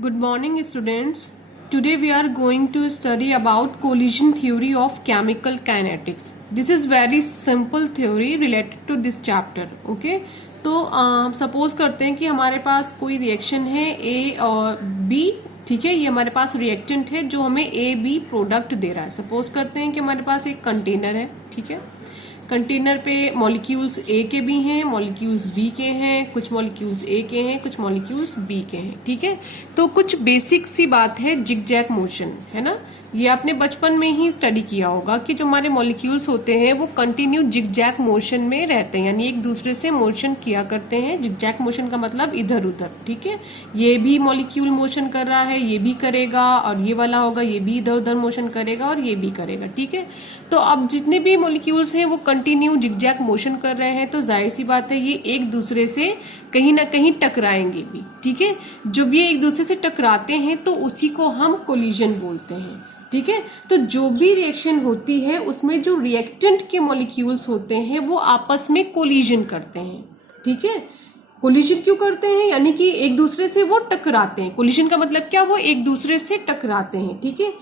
Good morning, students. Today we are going to study about collision theory of chemical kinetics. This is very simple theory related to this chapter. Okay? तो suppose करते हैं कि हमारे पास कोई reaction है A और B. ठीक है, ये हमारे पास रिएक्टेंट है जो हमें A B प्रोडक्ट दे रहा है. सपोज करते हैं कि हमारे पास एक कंटेनर है. ठीक है, कंटेनर पे मॉलिक्यूल्स A के भी हैं, मॉलिक्यूल्स B के हैं, कुछ मॉलिक्यूल्स A के हैं, कुछ मॉलिक्यूल्स B के हैं. ठीक है, तो कुछ बेसिक सी बात है जिगजैग मोशन, है ना. ये आपने बचपन में ही स्टडी किया होगा कि जो हमारे मॉलिक्यूल्स होते हैं वो कंटिन्यू जिगजैग मोशन में रहते हैं, यानी एक दूसरे से मोशन किया करते हैं. जिगजैग मोशन का मतलब इधर उधर. ठीक है, ये भी मॉलिक्यूल मोशन कर रहा है, ये भी करेगा, और ये वाला होगा ये भी इधर उधर मोशन करेगा और ये भी करेगा. ठीक है, तो अब जितने भी मॉलिक्यूल्स हैं वो कंटिन्यू जिगजैग मोशन कर रहे हैं, तो जाहिर सी बात है ये एक दूसरे से कहीं ना कहीं टकराएंगे भी. ठीक है, जब ये एक दूसरे से टकराते हैं तो उसी को हम कोलिजन बोलते हैं. ठीक है, तो जो भी रिएक्शन होती है उसमें जो रिएक्टेंट के मॉलिक्यूल्स होते हैं वो आपस में कोलिजन करते हैं. ठीक है, कोलिजन क्यों करते हैं, यानी कि एक दूसरे से वो टकराते हैं. कोलिजन का मतलब क्या, वो एक दूसरे से टकराते हैं. ठीक है,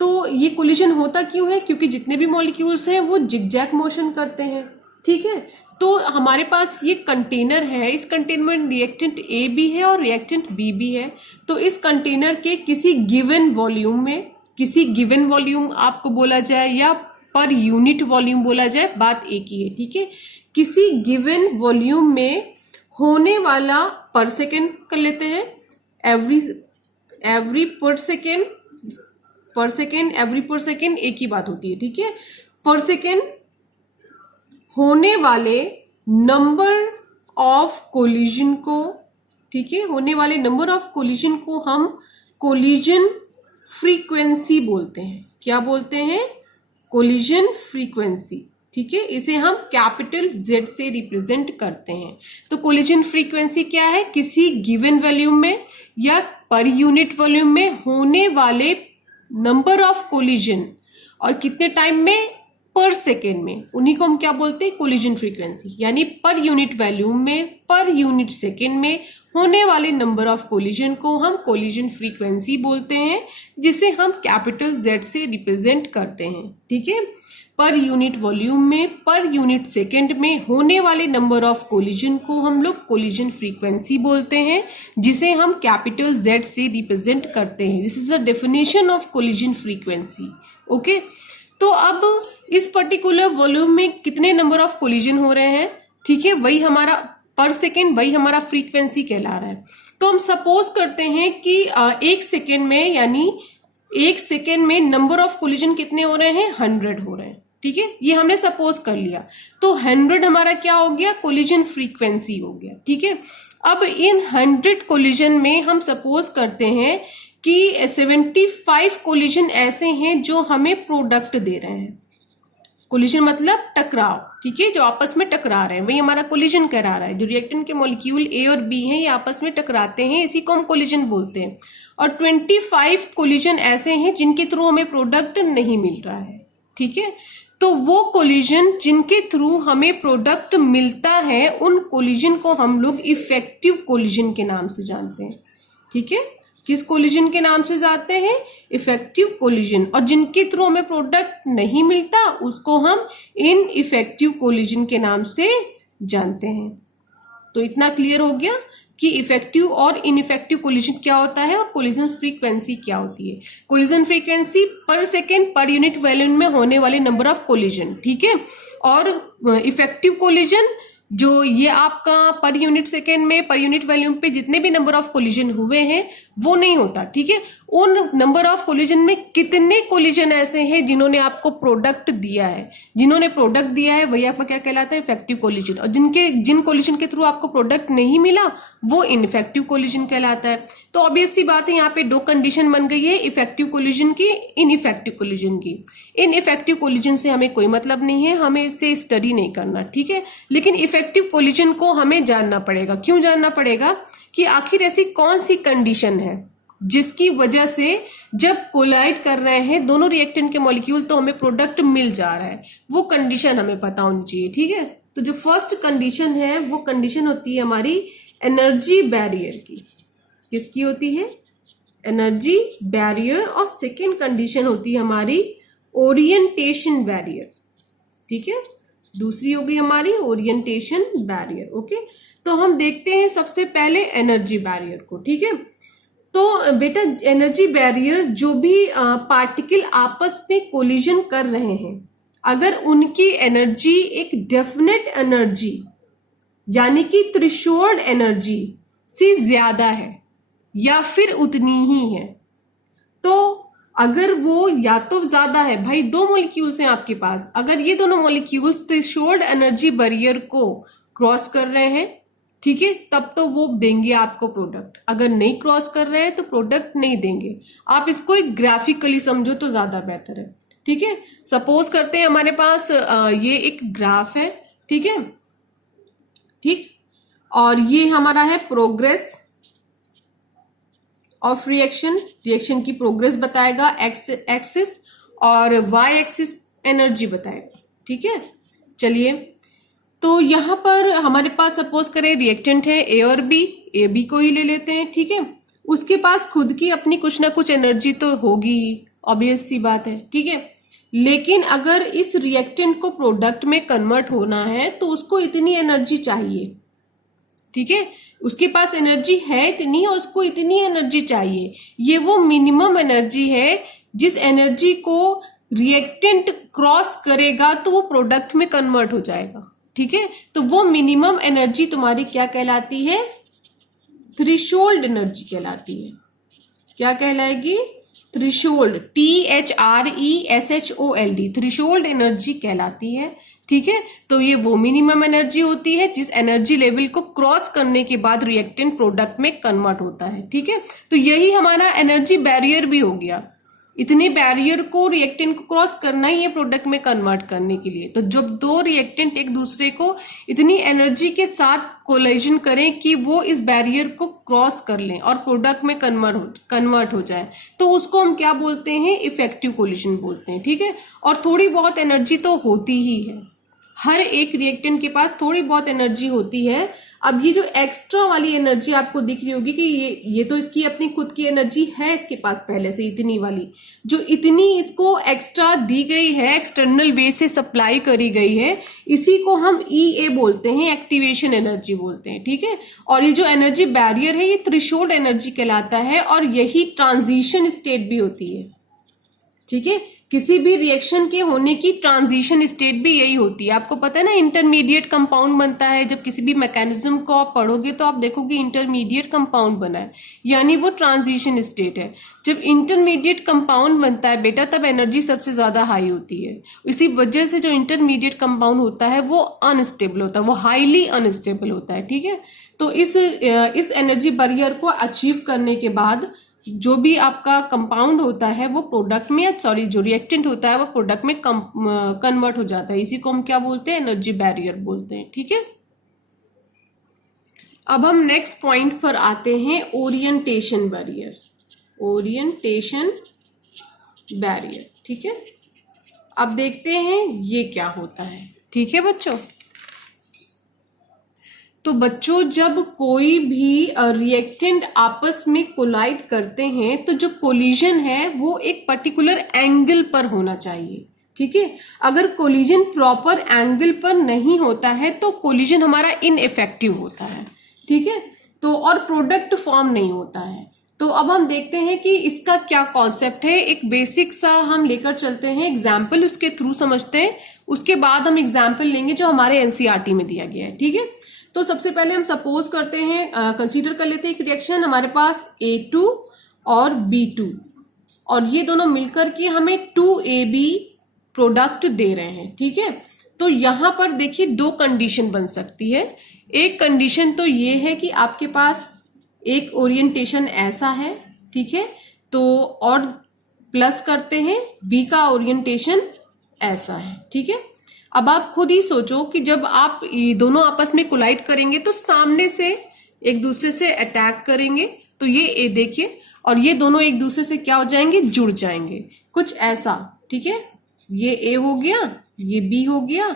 तो ये कोलिजन होता क्यों है, क्योंकि जितने भी मॉलिक्यूल्स हैं वो जिगजैग मोशन करते हैं. ठीक है, तो हमारे पास ये कंटेनर है, इस कंटेनर में रिएक्टेंट A भी है और रिएक्टेंट B भी है. तो इस कंटेनर के किसी गिवन वॉल्यूम में, किसी गिवन वॉल्यूम आपको बोला जाए या पर यूनिट वॉल्यूम बोला जाए, बात एक ही है. ठीक है, किसी गिवन वॉल्यूम में होने वाला, पर सेकेंड कर लेते हैं, एवरी पर सेकेंड, एवरी पर सेकेंड एक ही बात होती है. ठीक है, पर सेकेंड होने वाले नंबर ऑफ कोलिजन को, ठीक है, होने वाले नंबर ऑफ कोलिजन को हम कोलिजन फ्रीक्वेंसी बोलते हैं. क्या बोलते हैं, कोलिजन फ्रीक्वेंसी. ठीक है, इसे हम कैपिटल Z से रिप्रेजेंट करते हैं. तो कोलिजन फ्रीक्वेंसी क्या है, किसी गिवन वॉल्यूम में या पर यूनिट वॉल्यूम में होने वाले नंबर ऑफ कोलिजन, और कितने टाइम में, पर सेकेंड में, उन्हीं को हम क्या बोलते हैं, कोलिजन फ्रीक्वेंसी. यानी पर यूनिट वॉल्यूम में, पर यूनिट सेकेंड में होने वाले नंबर ऑफ कोलिजन को हम कोलिजन फ्रीक्वेंसी बोलते हैं, जिसे हम कैपिटल Z से रिप्रेजेंट करते हैं. ठीक है, पर यूनिट वॉल्यूम में, पर यूनिट सेकेंड में होने वाले नंबर ऑफ कोलिजन को हम लोग कोलिजन फ्रीक्वेंसी बोलते हैं, जिसे हम कैपिटल Z से रिप्रेजेंट करते हैं. This is the definition of collision frequency. Okay, तो अब इस पर्टिकुलर वॉल्यूम में कितने नंबर ऑफ कोलिजन हो रहे हैं, ठीक है, वही हमारा पर सेकेंड, वही हमारा फ्रीक्वेंसी कहला रहा है. तो हम सपोज करते हैं कि एक सेकेंड में, यानी एक सेकेंड में नंबर ऑफ कोलिजन कितने हो रहे हैं, 100 हो रहे हैं. ठीक है, ये हमने सपोज कर लिया. तो 100 हमारा क्या हो गया, कोलिजन फ्रीक्वेंसी हो गया. ठीक है, अब इन 100 कोलिजन में हम सपोज करते हैं कि 75 कोलिजन ऐसे हैं जो हमें प्रोडक्ट दे रहे हैं. कोलिजन मतलब टकराव. ठीक है, जो आपस में टकरा रहे हैं वही हमारा कोलिजन करा रहा है. जो रिएक्टेंट के मॉलिक्यूल A और B हैं ये आपस में टकराते हैं, इसी को हम कोलिजन बोलते हैं. और 25 कोलिजन ऐसे हैं जिनके थ्रू हमें प्रोडक्ट नहीं मिल रहा है. ठीक है, तो वो कोलिजन जिनके थ्रू हमें प्रोडक्ट मिलता है, उन कोलिजन को हम लोग इफेक्टिव कोलिजन के नाम से जानते हैं. ठीक है, किस कोलिजन के नाम से जानते हैं, इफेक्टिव कोलिजन. और जिनके थ्रू हमें प्रोडक्ट नहीं मिलता उसको हम इन इफेक्टिव कोलिजन के नाम से जानते हैं. तो इतना क्लियर हो गया कि इफेक्टिव और इनइफेक्टिव कोलिजन क्या होता है और कोलिजन फ्रीक्वेंसी क्या होती है. कोलिजन फ्रीक्वेंसी पर सेकेंड, पर यूनिट वॉल्यूम में होने वाले नंबर ऑफ कोलिजन. ठीक है, और इफेक्टिव कोलिजन जो ये आपका पर यूनिट सेकेंड में, पर यूनिट वॉल्यूम पे जितने भी नंबर ऑफ कोलिजन हुए हैं वो नहीं होता. ठीक है, उन नंबर ऑफ कोलिजन में कितने कोलिजन ऐसे हैं जिन्होंने आपको प्रोडक्ट दिया है, जिन्होंने प्रोडक्ट दिया है वही आपका क्या कहलाता है, इफेक्टिव कोलिजन. और जिन कोलिजन के थ्रू आपको प्रोडक्ट नहीं मिला वो इनइफेक्टिव कोलिजन कहलाता है. तो ऑब्वियस सी बात है, यहाँ पे दो कंडीशन बन गई है, इफेक्टिव कोलिजन की, इनइफेक्टिव कोलिजन की. इनइफेक्टिव कोलिजन से हमें कोई मतलब नहीं है, हमें इससे स्टडी नहीं करना. ठीक है, लेकिन इफेक्टिव कोलिजन को हमें जानना पड़ेगा. क्यों जानना पड़ेगा, कि आखिर ऐसी कौन सी कंडीशन है जिसकी वजह से जब कोलाइड कर रहे हैं दोनों रिएक्टेंट के मॉलिक्यूल तो हमें प्रोडक्ट मिल जा रहा है, वो कंडीशन हमें पता होनी चाहिए. ठीक है, तो जो फर्स्ट कंडीशन है वो कंडीशन होती है हमारी एनर्जी बैरियर की. किसकी होती है, एनर्जी बैरियर, और सेकेंड कंडीशन होती है हमारी ओरिएंटेशन बैरियर। ठीक है, दूसरी होगी हमारी ओरिएंटेशन बैरियर। ओके, तो हम देखते हैं सबसे पहले एनर्जी बैरियर को। ठीक है, तो बेटा एनर्जी बैरियर, जो भी पार्टिकल आपस में कोलिजन कर रहे हैं, अगर उनकी एनर्जी एक डेफिनेट एनर्जी यानी कि थ्रेशोल्ड एनर्जी से ज्यादा है या फिर उतनी ही है, तो अगर वो या तो ज्यादा है, भाई दो मॉलिक्यूल्स हैं आपके पास, अगर ये दोनों मॉलिक्यूल्स थ्रेशोल्ड एनर्जी बैरियर को क्रॉस कर रहे हैं, ठीक है, तब तो वो देंगे आपको प्रोडक्ट। अगर नहीं क्रॉस कर रहे हैं तो प्रोडक्ट नहीं देंगे। आप इसको एक ग्राफिकली समझो तो ज्यादा बेहतर है। ठीक है, सपोज करते हैं हमारे पास ये एक ग्राफ है। ठीक है, ठीक, और ये हमारा है प्रोग्रेस ऑफ रिएक्शन, रिएक्शन की प्रोग्रेस बताएगा एक्स एक्सिस, और वाई एक्सिस एनर्जी बताएगा। ठीक है, चलिए, तो यहां पर हमारे पास सपोज करें रिएक्टेंट है ए और बी, ए बी को ही ले लेते हैं। ठीक है, उसके पास खुद की अपनी कुछ ना कुछ एनर्जी तो होगी ही, ऑब्वियस सी बात है। ठीक है, लेकिन अगर इस रिएक्टेंट को प्रोडक्ट में कन्वर्ट होना है तो उसको इतनी एनर्जी चाहिए। ठीक है, उसके पास एनर्जी है इतनी और उसको इतनी एनर्जी चाहिए। ये वो मिनिमम एनर्जी है जिस एनर्जी को रिएक्टेंट क्रॉस करेगा तो वो प्रोडक्ट में कन्वर्ट हो जाएगा। ठीक है, तो वो मिनिमम एनर्जी तुम्हारी क्या कहलाती है? थ्रेशोल्ड एनर्जी कहलाती है। क्या कहलाएगी? थ्रेशोल्ड, THRESHOLD, थ्रेशोल्ड एनर्जी कहलाती है। ठीक है, तो ये वो मिनिमम एनर्जी होती है जिस एनर्जी लेवल को क्रॉस करने के बाद रिएक्टेंट प्रोडक्ट में कन्वर्ट होता है। ठीक है, तो यही हमारा एनर्जी बैरियर भी हो गया। इतने बैरियर को रिएक्टेंट को क्रॉस करना ही है प्रोडक्ट में कन्वर्ट करने के लिए। तो जब दो रिएक्टेंट एक दूसरे को इतनी एनर्जी के साथ कोलिजन करें कि वो इस बैरियर को क्रॉस कर लें और प्रोडक्ट में कन्वर्ट हो जाए, तो उसको हम क्या बोलते हैं? इफेक्टिव कोलिजन बोलते हैं। ठीक है, और थोड़ी बहुत एनर्जी तो होती ही है, हर एक रिएक्टेंट के पास थोड़ी बहुत एनर्जी होती है। अब ये जो एक्स्ट्रा वाली एनर्जी आपको दिख रही होगी कि ये तो इसकी अपनी खुद की एनर्जी है इसके पास पहले से, इतनी वाली, जो इतनी इसको एक्स्ट्रा दी गई है, एक्सटर्नल वे से सप्लाई करी गई है, इसी को हम EA बोलते हैं, एक्टिवेशन एनर्जी बोलते हैं। ठीक है, और ये जो एनर्जी बैरियर है ये थ्रेशोल्ड एनर्जी कहलाता है, और यही ट्रांजिशन स्टेट भी होती है। ठीक है, किसी भी रिएक्शन के होने की ट्रांजिशन स्टेट भी यही होती है। आपको पता है ना, इंटरमीडिएट कंपाउंड बनता है। जब किसी भी मैकेनिज्म को आप पढ़ोगे तो आप देखोगे इंटरमीडिएट कंपाउंड बना है, यानी वो ट्रांजिशन स्टेट है। जब इंटरमीडिएट कंपाउंड बनता है बेटा, तब एनर्जी सबसे ज्यादा हाई होती है। इसी वजह से जो इंटरमीडिएट कंपाउंड होता है वो अनस्टेबल होता है, वो हाईली अनस्टेबल होता है। ठीक है, तो इस एनर्जी बैरियर को अचीव करने के बाद जो भी आपका कंपाउंड होता है वो प्रोडक्ट में, सॉरी, जो रिएक्टेंट होता है वो प्रोडक्ट में कन्वर्ट हो जाता है। इसी को हम क्या बोलते हैं? एनर्जी बैरियर बोलते हैं। ठीक है, अब हम नेक्स्ट पॉइंट पर आते हैं, ओरिएंटेशन बैरियर। ओरिएंटेशन बैरियर, ठीक है, अब देखते हैं ये क्या होता है। ठीक है बच्चों, तो बच्चों जब कोई भी रिएक्टेंट आपस में कोलाइड करते हैं तो जो कोलिजन है वो एक पर्टिकुलर एंगल पर होना चाहिए। ठीक है, अगर कोलिजन प्रॉपर एंगल पर नहीं होता है तो कोलिजन हमारा इनइफेक्टिव होता है। ठीक है, तो और प्रोडक्ट फॉर्म नहीं होता है। तो अब हम देखते हैं कि इसका क्या कॉन्सेप्ट है। एक बेसिक सा हम लेकर चलते हैं एग्जाम्पल, उसके थ्रू समझते हैं, उसके बाद हम एग्जाम्पल लेंगे जो हमारे NCERT में दिया गया है। ठीक है, तो सबसे पहले हम सपोज करते हैं, कंसीडर कर लेते हैं एक रिएक्शन, हमारे पास A2 और B2, और ये दोनों मिलकर के हमें 2AB प्रोडक्ट दे रहे हैं। ठीक है, तो यहां पर देखिए दो कंडीशन बन सकती है। एक कंडीशन तो ये है कि आपके पास एक ओरिएंटेशन ऐसा है, ठीक है, तो और प्लस करते हैं B का ओरिएंटेशन ऐसा है। ठीक है, अब आप खुद ही सोचो कि जब आप ये दोनों आपस में कोलाइड करेंगे तो सामने से एक दूसरे से अटैक करेंगे, तो ये ए देखिए, और ये दोनों एक दूसरे से क्या हो जाएंगे? जुड़ जाएंगे, कुछ ऐसा। ठीक है, ये ए हो गया, ये बी हो गया,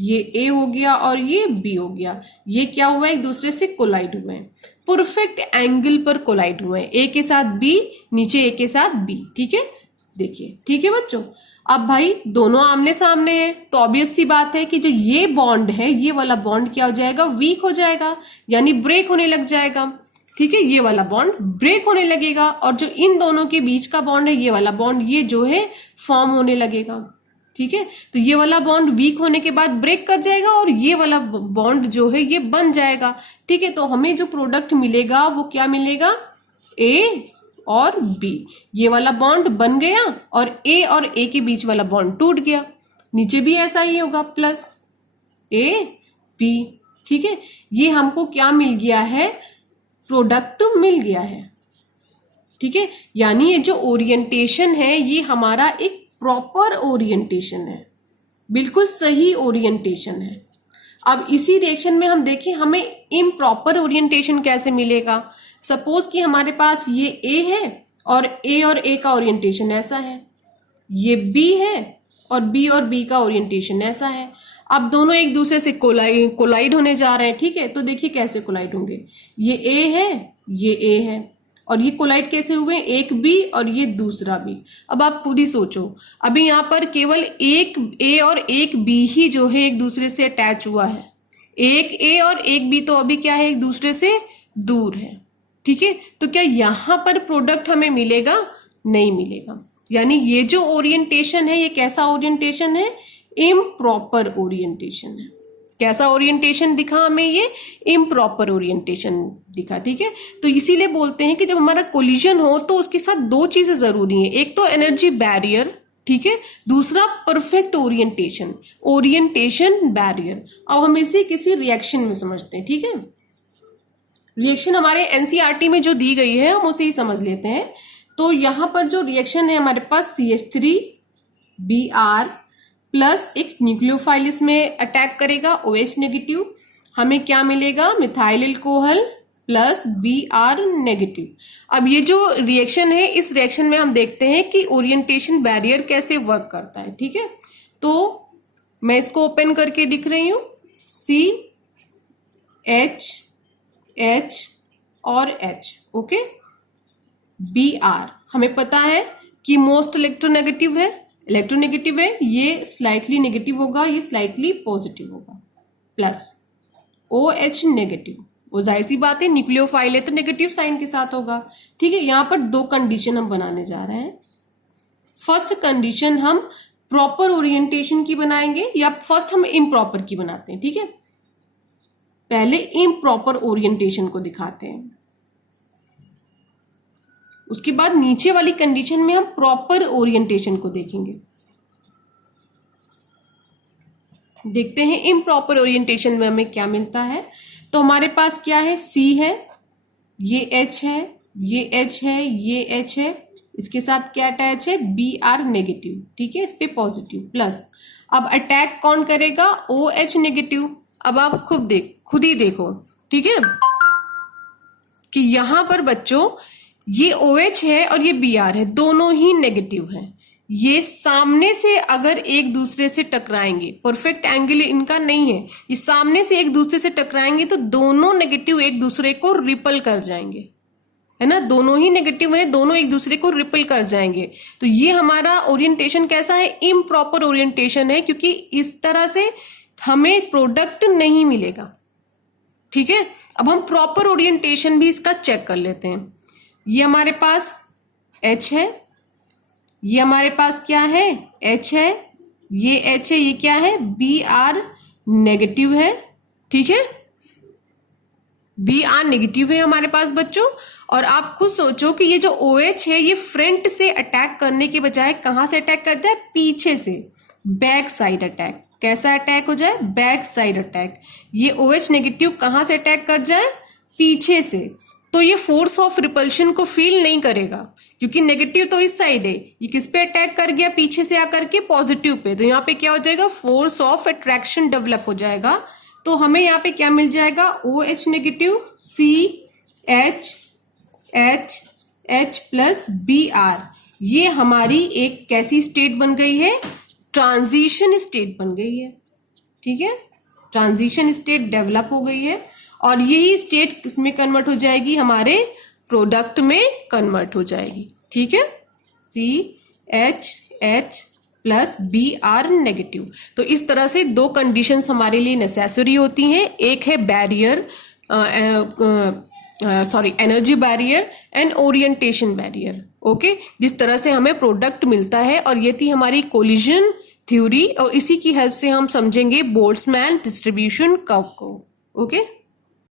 ये ए हो गया और ये बी हो गया, ये क्या हुआ, एक दूसरे से कोलाइड हुए हैं, परफेक्ट एंगल पर कोलाइड हुए हैं, ए के साथ बी, नीचे ए के साथ बी। ठीक है, देखिए, ठीक है बच्चों। अब भाई दोनों आमने सामने हैं, तो ऑब्वियस सी बात है कि जो ये बॉन्ड है, ये वाला बॉन्ड क्या हो जाएगा, वीक हो जाएगा, यानी ब्रेक होने लग जाएगा। ठीक है, ये वाला बॉन्ड ब्रेक होने लगेगा, और जो इन दोनों के बीच का बॉन्ड है, ये वाला बॉन्ड, ये जो है फॉर्म होने लगेगा। ठीक है, तो ये वाला बॉन्ड वीक होने के बाद ब्रेक कर जाएगा, और ये वाला बॉन्ड जो है ये बन जाएगा। ठीक है, तो हमें जो प्रोडक्ट मिलेगा वो क्या मिलेगा, ए और बी। ये वाला बॉन्ड बन गया और ए के बीच वाला बॉन्ड टूट गया। नीचे भी ऐसा ही होगा, प्लस ए बी। ठीक है, ये हमको क्या मिल गया है, प्रोडक्ट मिल गया है। ठीक है, यानी ये जो ओरिएंटेशन है ये हमारा एक प्रॉपर ओरिएंटेशन है, बिल्कुल सही ओरिएंटेशन है। अब इसी रिएक्शन में हम देखें हमें इम्प्रॉपर ओरिएंटेशन कैसे मिलेगा। सपोज कि हमारे पास ये ए है और ए का ओरिएंटेशन ऐसा है, ये बी है और बी का ओरिएंटेशन ऐसा है। अब दोनों एक दूसरे से कोलाइड होने जा रहे हैं। ठीक है, तो देखिए कैसे कोलाइड होंगे, ये ए है, ये ए है, और ये कोलाइड कैसे हुए, एक बी और ये दूसरा बी। अब आप खुद ही सोचो, अभी यहाँ पर केवल एक ए और एक बी ही जो है एक दूसरे से अटैच हुआ है, एक ए और एक बी तो अभी क्या है, एक दूसरे से दूर है। ठीक है, तो क्या यहां पर प्रोडक्ट हमें मिलेगा, नहीं मिलेगा। यानी ये जो ओरिएंटेशन है ये कैसा ओरिएंटेशन है, इम्प्रॉपर ओरिएंटेशन है। कैसा ओरिएंटेशन दिखा हमें, ये इम्प्रॉपर ओरिएंटेशन दिखा। ठीक है, तो इसीलिए बोलते हैं कि जब हमारा कोलिजन हो तो उसके साथ दो चीजें जरूरी है, एक तो एनर्जी बैरियर, ठीक है, दूसरा परफेक्ट ओरिएंटेशन, ओरिएंटेशन बैरियर। अब हम इसे किसी रिएक्शन में समझते हैं। ठीक है, रिएक्शन हमारे एनसीईआरटी में जो दी गई है हम उसे ही समझ लेते हैं। तो यहां पर जो रिएक्शन है हमारे पास CH3Br प्लस एक न्यूक्लियोफाइल इसमें अटैक करेगा, OH नेगेटिव, हमें क्या मिलेगा, methyl alcohol plus Br negative. अब ये जो रिएक्शन है, इस रिएक्शन में हम देखते हैं कि ओरिएंटेशन बैरियर कैसे वर्क करता है। ठीक है, तो मैं इसको ओपन करके दिख रही हूं, CH और H, ओके। Br हमें पता है कि मोस्ट इलेक्ट्रोनेगेटिव है, ये स्लाइटली नेगेटिव होगा, ये स्लाइटली पॉजिटिव होगा, प्लस OH नेगेटिव, वो जाहिर सी बात है न्यूक्लियोफाइल है तो नेगेटिव साइन के साथ होगा। ठीक है, यहां पर दो कंडीशन हम बनाने जा रहे हैं। फर्स्ट कंडीशन हम प्रॉपर ओरिएंटेशन की बनाएंगे, या फर्स्ट हम इम्प्रॉपर की बनाते हैं। ठीक है, पहले इम्प्रॉपर ओरिएंटेशन को दिखाते हैं, उसके बाद नीचे वाली कंडीशन में हम प्रॉपर ओरिएंटेशन को देखेंगे। देखते हैं इम्प्रॉपर ओरिएंटेशन में हमें क्या मिलता है। तो हमारे पास क्या है, C है, ये H है, ये H है, ये H है, इसके साथ क्या अटैच है, Br नेगेटिव। ठीक है, इस पे पॉजिटिव, प्लस अब अटैक कौन करेगा, OH नेगेटिव। अब आप खुद ही देखो, ठीक है, कि यहां पर बच्चों ये OH है और ये Br है, दोनों ही नेगेटिव हैं। ये सामने से अगर एक दूसरे से टकराएंगे, परफेक्ट एंगल इनका नहीं है, ये सामने से एक दूसरे से टकराएंगे तो दोनों नेगेटिव एक दूसरे को रिपल कर जाएंगे, है ना, दोनों ही नेगेटिव है, दोनों एक दूसरे को रिपल कर जाएंगे। तो ये हमारा ओरिएंटेशन कैसा है, इम्प्रॉपर ओरिएंटेशन है, क्योंकि इस तरह से हमें प्रोडक्ट नहीं मिलेगा। ठीक है, अब हम प्रॉपर ओरिएंटेशन भी इसका चेक कर लेते हैं। ये हमारे पास H है, ये हमारे पास क्या है, H है, ये H है, ये क्या है, Br नेगेटिव है। ठीक है, Br नेगेटिव है हमारे पास बच्चों। और आप खुद सोचो कि ये जो OH है ये फ्रंट से अटैक करने के बजाय कहां से अटैक करता है, पीछे से, बैक साइड अटैक। कैसा अटैक हो जाए, बैक साइड अटैक। ये OH नेगेटिव कहां से अटैक कर जाए, पीछे से, तो ये फोर्स ऑफ रिपल्शन को फील नहीं करेगा, क्योंकि नेगेटिव तो इस साइड है, ये किस पे अटैक कर गया, पीछे से आकर के पॉजिटिव पे, तो यहाँ पे क्या हो जाएगा, फोर्स ऑफ अट्रैक्शन डेवलप हो जाएगा। तो हमें यहाँ पे क्या मिल जाएगा, OH negative, CH plus Br। ये हमारी एक कैसी स्टेट बन गई है, ट्रांजिशन स्टेट बन गई है। ठीक है, ट्रांजिशन स्टेट डेवलप हो गई है और यही स्टेट किसमें कन्वर्ट हो जाएगी, हमारे प्रोडक्ट में कन्वर्ट हो जाएगी। ठीक है, CH प्लस Br नेगेटिव। तो इस तरह से दो कंडीशंस हमारे लिए नेसेसरी होती हैं, एक है barrier energy barrier and orientation barrier. Okay, जिस तरह से हमें प्रोडक्ट मिलता है, और ये थी हमारी कोलिजन थ्योरी, और इसी की हेल्प से हम समझेंगे बोल्ट्जमैन डिस्ट्रीब्यूशन कर्व को। ओके।